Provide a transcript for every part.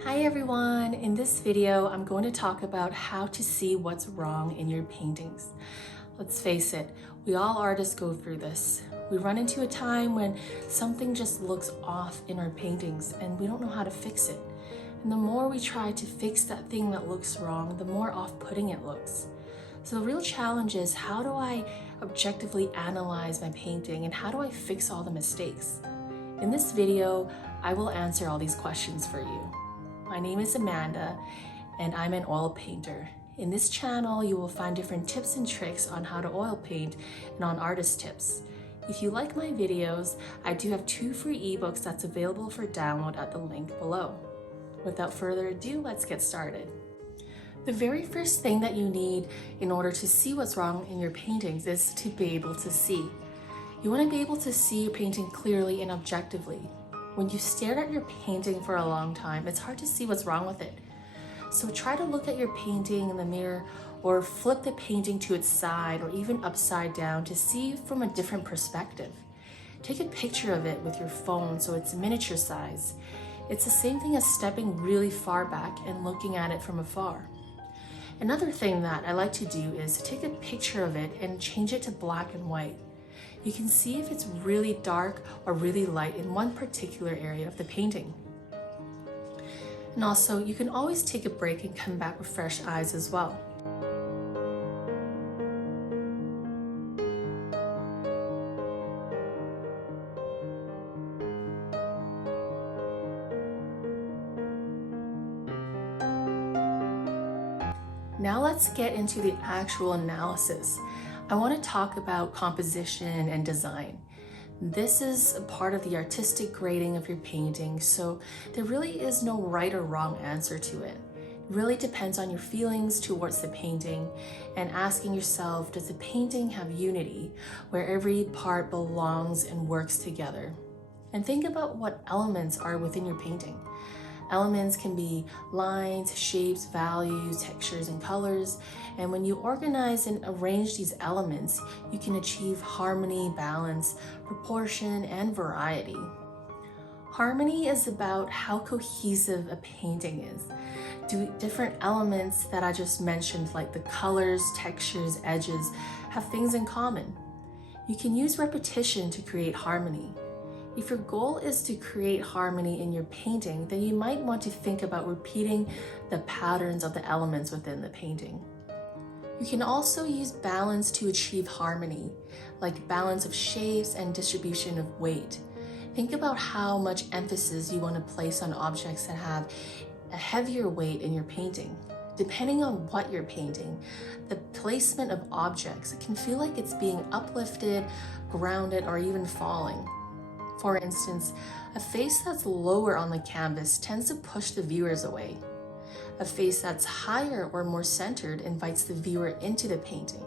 Hi everyone! In this video, I'm going to talk about how to see what's wrong in your paintings. Let's face it, we all artists go through this. We run into a time when something just looks off in our paintings and we don't know how to fix it. And the more we try to fix that thing that looks wrong, the more off-putting it looks. So the real challenge is, how do I objectively analyze my painting and how do I fix all the mistakes? In this video, I will answer all these questions for you. My name is Amanda and I'm an oil painter. In this channel, you will find different tips and tricks on how to oil paint and on artist tips. If you like my videos, I do have 2 free ebooks that's available for download at the link below. Without further ado, let's get started. The very first thing that you need in order to see what's wrong in your paintings is to be able to see. You want to be able to see your painting clearly and objectively. When you stare at your painting for a long time, it's hard to see what's wrong with it. So try to look at your painting in the mirror or flip the painting to its side or even upside down to see from a different perspective. Take a picture of it with your phone so it's miniature size. It's the same thing as stepping really far back and looking at it from afar. Another thing that I like to do is take a picture of it and change it to black and white. You can see if it's really dark or really light in one particular area of the painting. And also, you can always take a break and come back with fresh eyes as well. Now let's get into the actual analysis. I want to talk about composition and design. This is a part of the artistic grading of your painting, so there really is no right or wrong answer to it. It really depends on your feelings towards the painting and asking yourself, does the painting have unity where every part belongs and works together? And think about what elements are within your painting. Elements can be lines, shapes, values, textures, and colors. And when you organize and arrange these elements, you can achieve harmony, balance, proportion, and variety. Harmony is about how cohesive a painting is. Do different elements that I just mentioned, like the colors, textures, edges, have things in common? You can use repetition to create harmony. If your goal is to create harmony in your painting, then you might want to think about repeating the patterns of the elements within the painting. You can also use balance to achieve harmony, like balance of shapes and distribution of weight. Think about how much emphasis you want to place on objects that have a heavier weight in your painting. Depending on what you're painting, the placement of objects can feel like it's being uplifted, grounded, or even falling. For instance, a face that's lower on the canvas tends to push the viewers away. A face that's higher or more centered invites the viewer into the painting.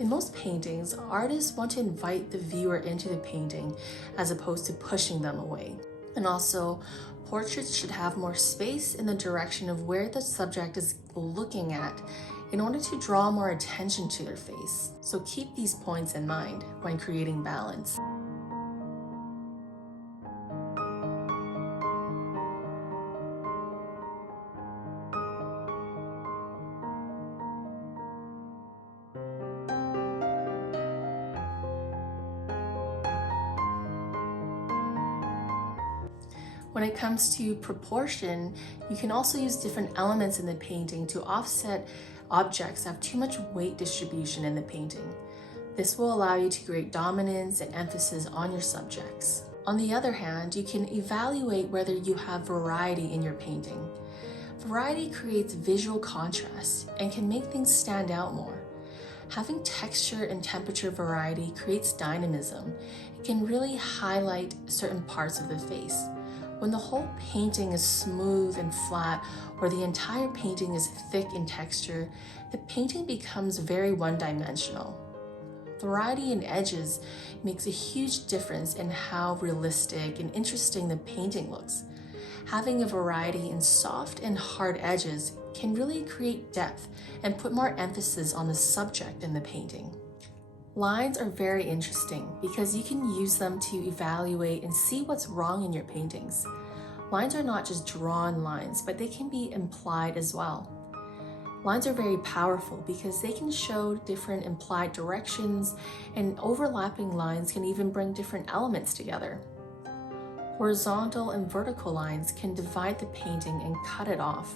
In most paintings, artists want to invite the viewer into the painting as opposed to pushing them away. And also, portraits should have more space in the direction of where the subject is looking at in order to draw more attention to their face. So keep these points in mind when creating balance. When it comes to proportion, you can also use different elements in the painting to offset objects that have too much weight distribution in the painting. This will allow you to create dominance and emphasis on your subjects. On the other hand, you can evaluate whether you have variety in your painting. Variety creates visual contrast and can make things stand out more. Having texture and temperature variety creates dynamism. It can really highlight certain parts of the face. When the whole painting is smooth and flat, or the entire painting is thick in texture, the painting becomes very one-dimensional. Variety in edges makes a huge difference in how realistic and interesting the painting looks. Having a variety in soft and hard edges can really create depth and put more emphasis on the subject in the painting. Lines are very interesting because you can use them to evaluate and see what's wrong in your paintings. Lines are not just drawn lines, but they can be implied as well. Lines are very powerful because they can show different implied directions, and overlapping lines can even bring different elements together. Horizontal and vertical lines can divide the painting and cut it off.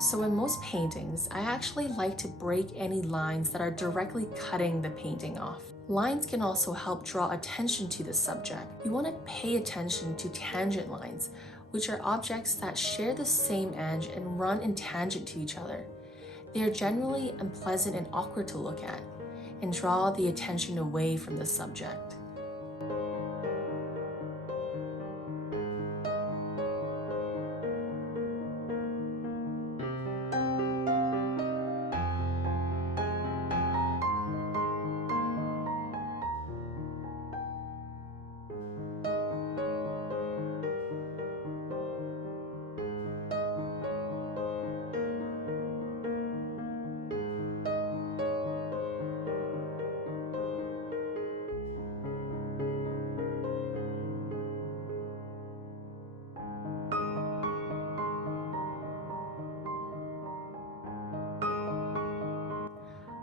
So in most paintings, I actually like to break any lines that are directly cutting the painting off. Lines can also help draw attention to the subject. You want to pay attention to tangent lines, which are objects that share the same edge and run in tangent to each other. They are generally unpleasant and awkward to look at, and draw the attention away from the subject.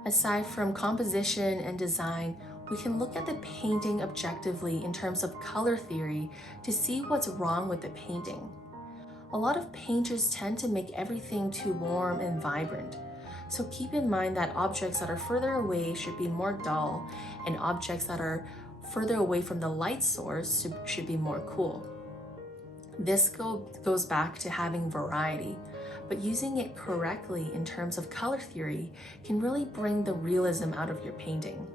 Aside from composition and design, we can look at the painting objectively in terms of color theory to see what's wrong with the painting. A lot of painters tend to make everything too warm and vibrant, so keep in mind that objects that are further away should be more dull, and objects that are further away from the light source should be more cool. This goes back to having variety, but using it correctly in terms of color theory can really bring the realism out of your painting.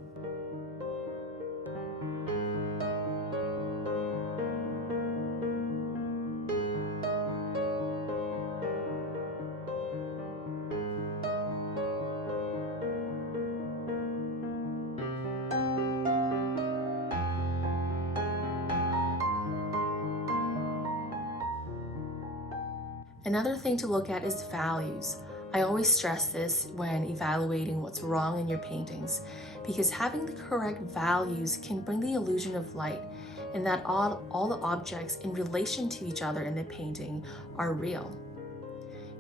Another thing to look at is values. I always stress this when evaluating what's wrong in your paintings, because having the correct values can bring the illusion of light and that all the objects in relation to each other in the painting are real.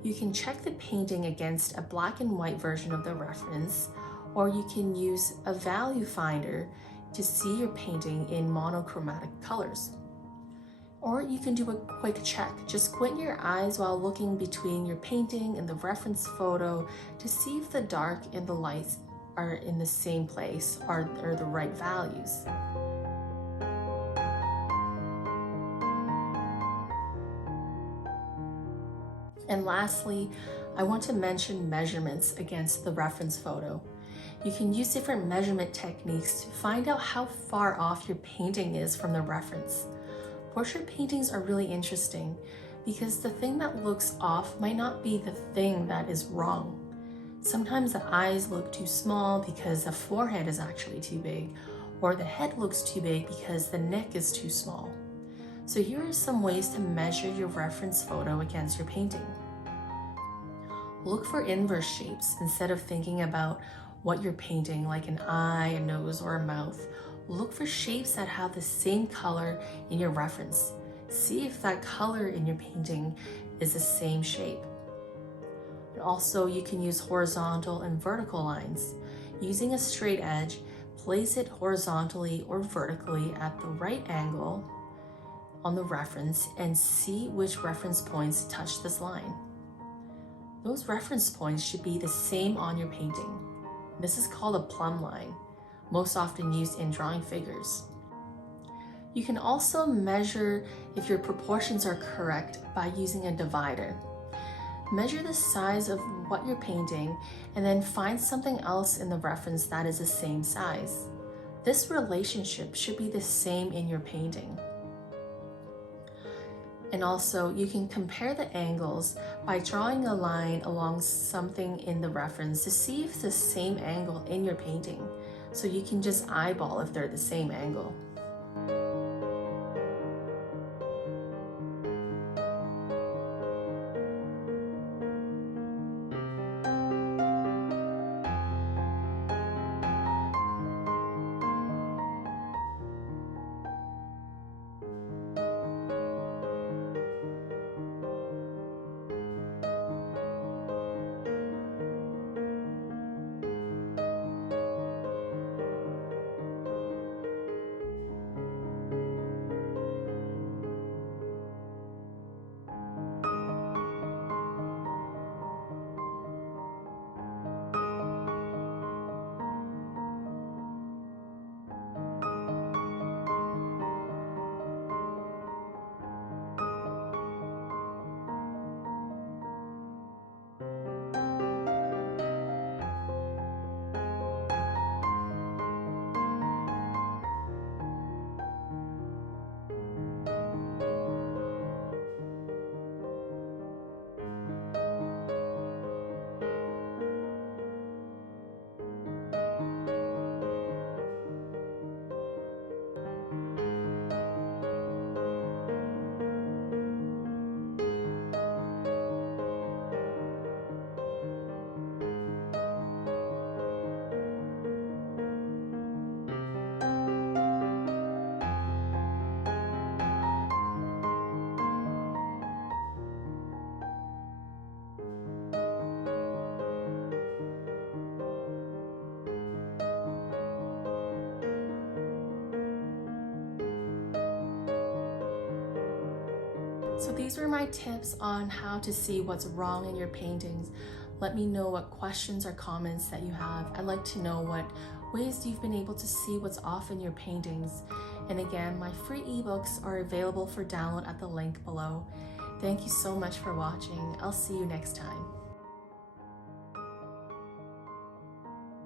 You can check the painting against a black and white version of the reference, or you can use a value finder to see your painting in monochromatic colors. Or you can do a quick check. Just squint your eyes while looking between your painting and the reference photo to see if the dark and the lights are in the same place or the right values. And lastly, I want to mention measurements against the reference photo. You can use different measurement techniques to find out how far off your painting is from the reference. Portrait paintings are really interesting because the thing that looks off might not be the thing that is wrong. Sometimes the eyes look too small because the forehead is actually too big, or the head looks too big because the neck is too small. So here are some ways to measure your reference photo against your painting. Look for inverse shapes instead of thinking about what you're painting, like an eye, a nose, or a mouth. Look for shapes that have the same color in your reference. See if that color in your painting is the same shape. And also, you can use horizontal and vertical lines. Using a straight edge, place it horizontally or vertically at the right angle on the reference and see which reference points touch this line. Those reference points should be the same on your painting. This is called a plumb line, most often used in drawing figures. You can also measure if your proportions are correct by using a divider. Measure the size of what you're painting and then find something else in the reference that is the same size. This relationship should be the same in your painting. And also, you can compare the angles by drawing a line along something in the reference to see if it's the same angle in your painting. So you can just eyeball if they're the same angle. So these were my tips on how to see what's wrong in your paintings. Let me know what questions or comments that you have. I'd like to know what ways you've been able to see what's off in your paintings. And again, my free ebooks are available for download at the link below. Thank you so much for watching. I'll see you next time.